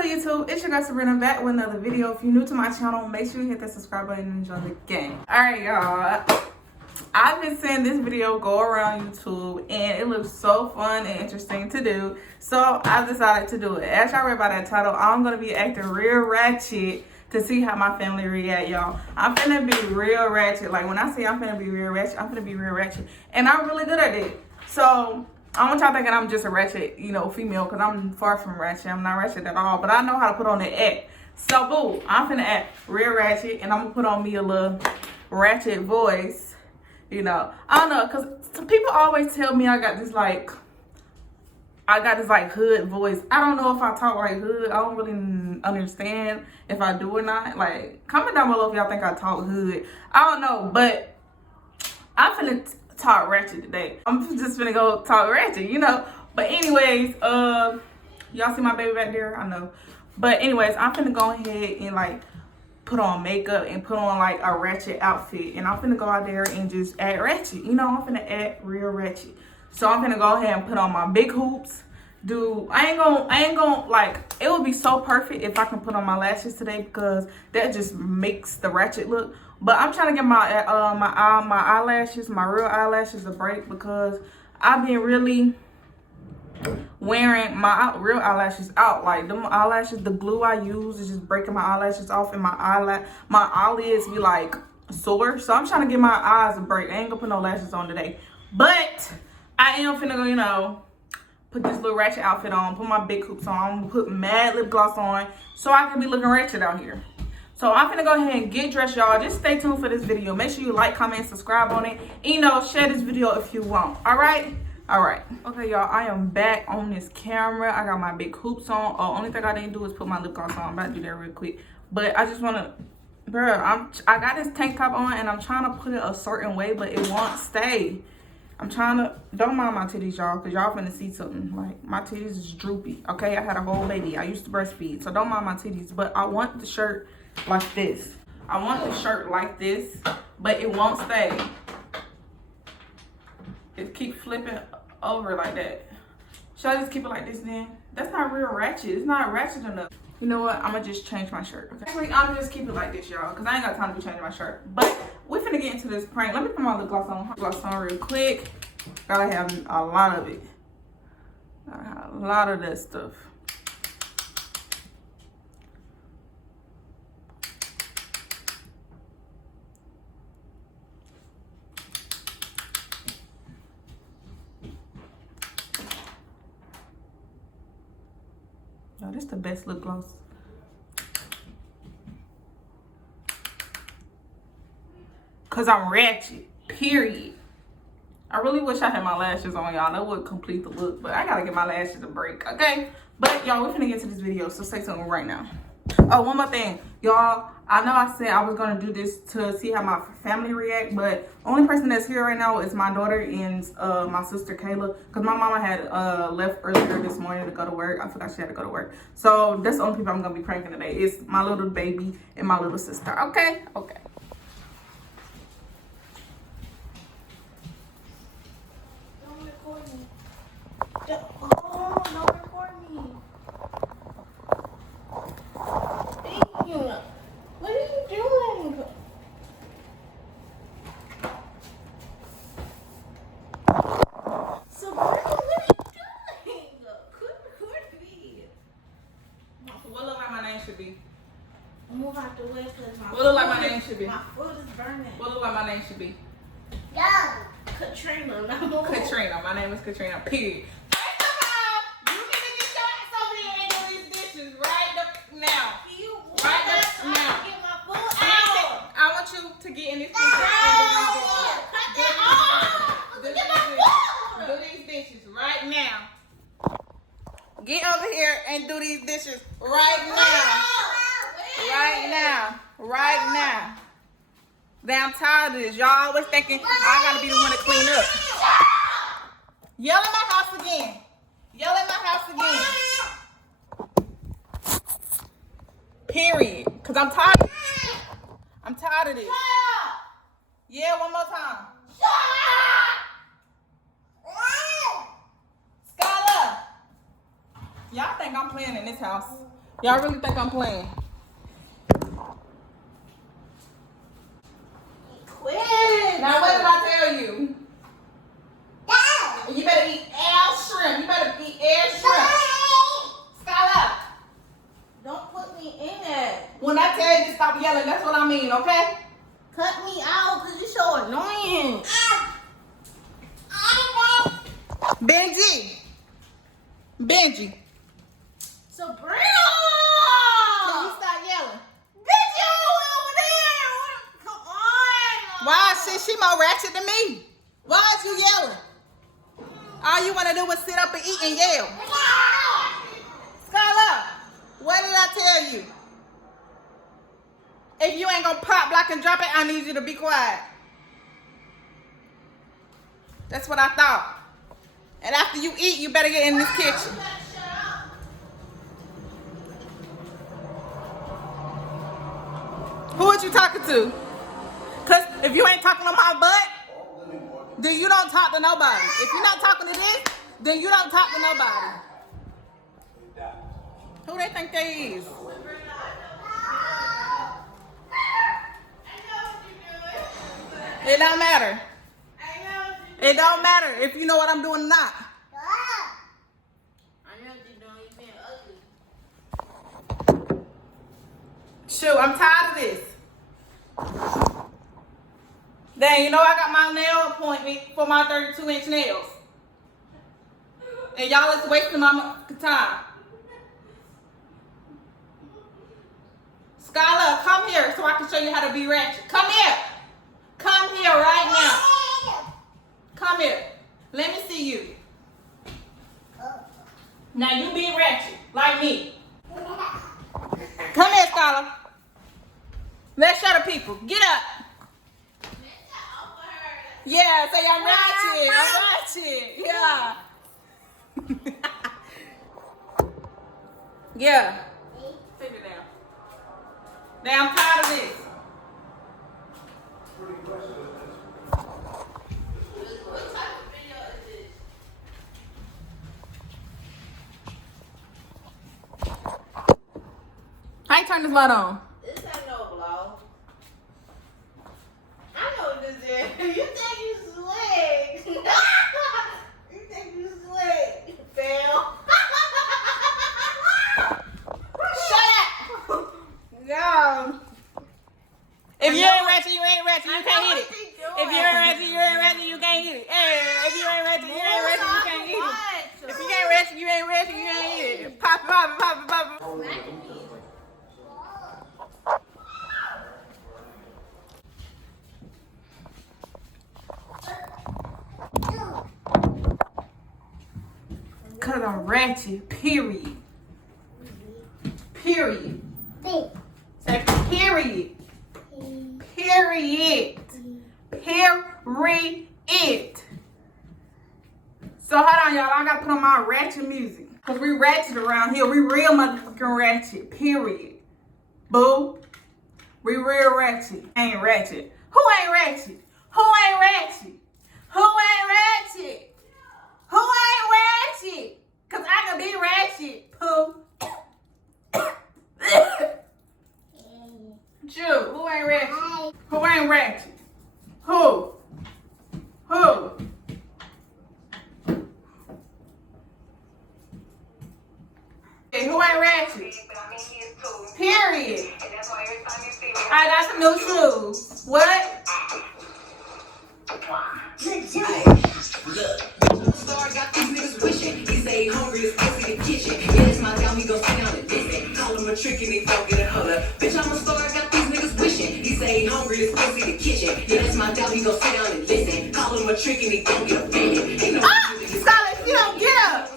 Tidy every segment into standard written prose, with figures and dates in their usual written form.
up YouTube? It's your girl Sabrina back with another video. If you're new to my channel, make sure you hit that subscribe button and join the gang. Alright y'all, I've been seeing this video go around YouTube and it looks so fun and interesting to do, so I decided to do it. As y'all read by that title, I'm going to be acting real ratchet to see how my family react, y'all. I'm finna be real ratchet. Like when I say I'm finna be real ratchet, I'm finna be real ratchet, and I'm really good at it. So I want y'all thinking I'm just a ratchet, female, because I'm far from ratchet. I'm not ratchet at all, but I know how to put on the act. So, boo, I'm finna act real ratchet, and I'm gonna put on me a little ratchet voice, I don't know, because some people always tell me I got this, hood voice. I don't know if I talk like hood. I don't really understand if I do or not. Like, comment down below if y'all think I talk hood. I don't know, but I'm finna talk ratchet today. I'm just gonna go talk ratchet, But anyways, y'all see my baby back there? I know. But anyways, I'm finna go ahead and put on makeup and put on a ratchet outfit, and I'm finna go out there and just act ratchet. I'm finna act real ratchet. So I'm finna go ahead and put on my big hoops. I ain't gonna it would be so perfect if I can put on my lashes today, because that just makes the ratchet look. But I'm trying to get my eyelashes, my real eyelashes, a break, because I've been really wearing my real eyelashes out. Like them eyelashes, the glue I use is just breaking my eyelashes off, and my eyelids be sore. So I'm trying to get my eyes a break. I ain't gonna put no lashes on today, but I am finna go, put this little ratchet outfit on, put my big hoops on, put mad lip gloss on, so I can be looking ratchet out here. So I'm finna go ahead and get dressed, y'all. Just stay tuned for this video. Make sure you like, comment, subscribe on it. Share this video if you want. All right? All right. Okay, y'all. I am back on this camera. I got my big hoops on. Oh, only thing I didn't do is put my lip gloss on. I'm about to do that real quick. But I just want to, I got this tank top on, and I'm trying to put it a certain way, but it won't stay. Don't mind my titties, y'all, because y'all finna see something. My titties is droopy, okay? I had a whole baby. I used to breastfeed, so don't mind my titties. But I want the shirt like this. I want the shirt like this, but it won't stay. It keep flipping over like that. Should I just keep it like this then? That's not real ratchet. It's not ratchet enough. You know what? I'm gonna just change my shirt. Okay? Actually, I'm gonna just keep it like this, y'all, because I ain't got time to be changing my shirt. But we finna get into this prank. Let me put my lip gloss on. Gloss on real quick. Gotta have a lot of it. Gotta have a lot of that stuff. No, this is the best lip gloss. Cause I'm ratchet, period. I really wish I had my lashes on, y'all. That would complete the look, but I gotta get my lashes a break, okay? But y'all, we're finna get to this video, so stay tuned right now. Oh, one more thing, y'all. I know I said I was gonna do this to see how my family react, but only person that's here right now is my daughter and my sister Kayla, because my mama had left earlier this morning to go to work. I forgot she had to go to work. So that's the only people I'm gonna be pranking today. It's my little baby and my little sister, okay? Okay. Oh, don't record me. Thank you. What are you doing? So, what are you doing? Quit recording me. What look like my name should be? Move out the way, because What look like my name should be? My foot is burning. What look like my name should be? Yeah. Katrina. No. Katrina. My name is Katrina, period. First of all, you need to get your ass over here and do these dishes right now. Right now. Get my foot out. I want you to get in this kitchen and do these dishes right now. Get over here and do these dishes right now. Right now. Right now. Damn, I'm tired of this. Y'all always thinking I gotta be the one to clean up. Yell in my house again. Yell in my house again. Period. Cause I'm tired. I'm tired of this. Yeah, one more time. Skylar. Y'all think I'm playing in this house. Y'all really think I'm playing? Quit. Now what did I tell you? You better eat air shrimp. You better eat air shrimp. Skylar. Don't put me in it. When I tell you to stop yelling, that's what I mean, okay? Cut me out because you're so annoying. Benji. Sabrina! Can you stop yelling? Bitch, you over there. Come on. Why is she more ratchet than me? Why is you yelling? All you want to do is sit up and eat and yell. Skylar, what did I tell you? If you ain't gonna pop, block, and drop it, I need you to be quiet. That's what I thought. And after you eat, you better get in this kitchen. Who are you talking to? Because if you ain't talking to my butt, then you don't talk to nobody. If you're not talking to this, then you don't talk to nobody. Who they think they is? It don't matter. It don't matter if you know what I'm doing or not. I know what you're doing. You're being ugly. Shoot, I'm tired of this. Dang, you know I got my nail appointment for my 32-inch nails. And y'all is wasting my time. Skylar, come here so I can show you how to be ratchet. Come here. Come here right now. Come here. Let me see you. Now you be ratchet, like me. Come here, Skylar. Let's show the people. Get up. Yeah, say I'm ratchet. I'm ratchet. Yeah. Yeah. Sit it down. Now I'm tired of this. What type of video is this? How you turn this light on? This ain't no vlog. I know what this is. You think you slick. You think you slick. Fail. Shut up! No. If you ain't ratchet, you ain't ratchet, you can't hit it. If you ain't ratchet, you ain't ratchet, you can't hit it. Hey, if you ain't ratchet, you ain't ratchet, you can't hit it. If you ain't ratchet, you ain't ratchet, you can't hit it. Pop it, pop it, pop it, pop it. Cause I'm ratchet, period. Period. Say period. Period. Period. So hold on, y'all. I gotta put on my ratchet music. Cause we ratchet around here. We real motherfucking ratchet. Period. Boo. We real ratchet. Ain't ratchet. Who ain't ratchet? Who ain't ratchet? Who ain't ratchet? Who ain't ratchet? Cause I can be ratchet. Pooh. True. Who ain't ratchet? Who ain't ratchet? Who? Who? Hey, who ain't ratchet? Period. I got some new shoes. What? Sorry, got these niggas wishing. He say he hungry as pussy in the kitchen. Yeah, it's my time, he gon' sit down and listen. Call him a trick and he don't get a holler. Bitch, I'm a star, got these niggas wishing. He say he hungry as pussy in the kitchen. Yeah, that's my time, he gon' sit down and listen. Call him a trick and he don't get offended. Ain't no Scarlett, you don't get up.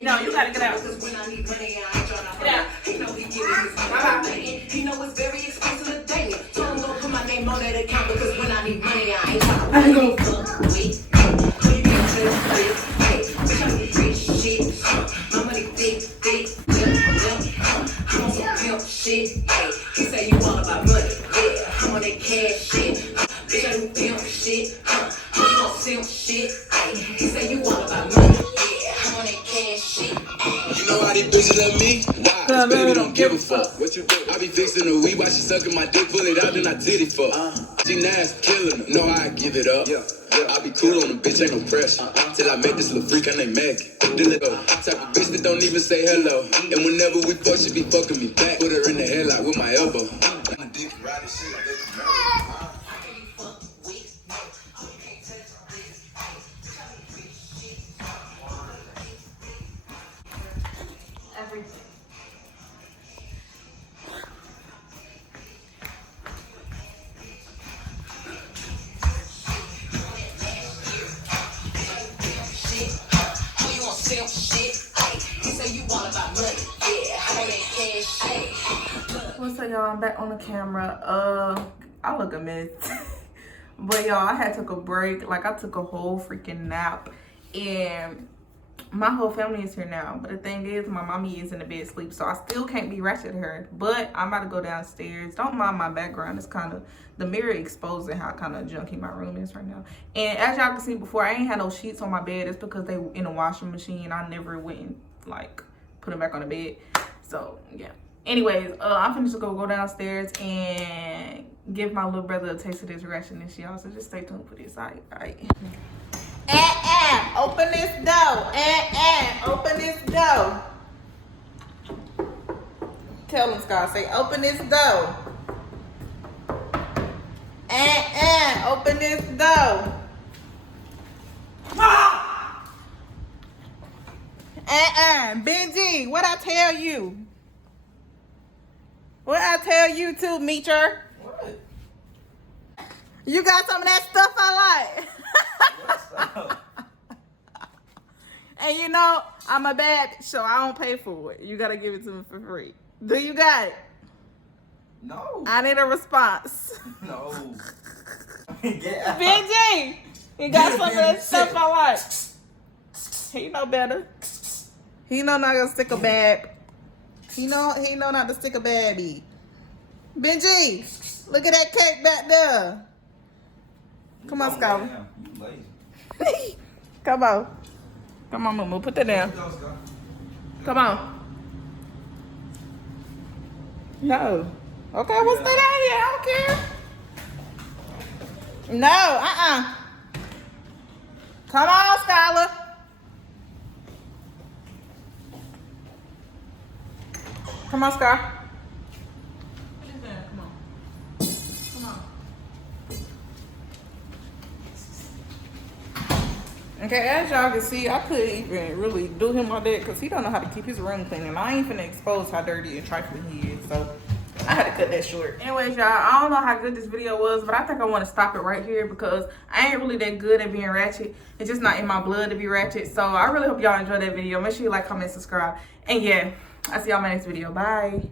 No, you gotta get out. Cause when I need money, I ain't tryna Get out. He know he giving his money. He know it's very expensive to date me. Told him don't put my name on that account because when I need money, I ain't tryna wait. My money thick, I'm on some pimp shit, hey. He say you all about money, yeah. I'm on that cash shit, bitch, I do pimp shit, I'm on simp shit, hey. He say you all about money, yeah. I'm on that cash shit, hey. You know how these bitches love me? Why? Cause baby don't give while she sucking my dick, pull it out, then I titty fuck. She nasty, killing her. Know how I give it up. I be cool on the bitch, ain't no pressure. Till I met this little freak, her name Maggie. The little type of bitch that don't even say hello. And whenever we fuck, she be fucking me back. Put her in the headlock with my elbow. Everything. What's up, y'all? I'm back on the camera. I look a mess. But y'all, I had took a break. Like, I took a whole freaking nap. And my whole family is here now. But the thing is, my mommy is in the bed asleep. So I still can't be ratchet her. But I'm about to go downstairs. Don't mind my background. It's kind of the mirror exposing how kind of junky my room is right now. And as y'all can see before, I ain't had no sheets on my bed. It's because they were in a washing machine. I never went and, like, put them back on the bed. So, yeah. Anyways, I'm finna just go downstairs and give my little brother a taste of this ratchetness, y'all. So just stay tuned for this. All right. Open this door. Open this door. Tell him, Scott. Say, open this door. Open this door. Benji, what I tell you? What I tell you too, Meecher? What? You got some of that stuff I like. And you know, I'm a bad bitch, so I don't pay for it. You gotta give it to me for free. Do you got it? No. I need a response. No. Get out. Benji, you got some of that stuff I like. He know better. He know not to stick a bad. He know not to stick a baby. Benji, look at that cake back there. Come on, Scholar. You lazy. Come on. Come on, Moo. Put that down. Come on. No. Okay, we'll stay down here. I don't care. No, Come on, Scholar. Come on, Scar. Come on. Come on. Okay, as y'all can see, I couldn't even really do him like that because he don't know how to keep his room clean. And I ain't finna expose how dirty and trifling he is. So I had to cut that short. Anyways, y'all, I don't know how good this video was, but I think I want to stop it right here because I ain't really that good at being ratchet. It's just not in my blood to be ratchet. So I really hope y'all enjoyed that video. Make sure you like, comment, subscribe. And yeah, I'll see y'all in my next video. Bye.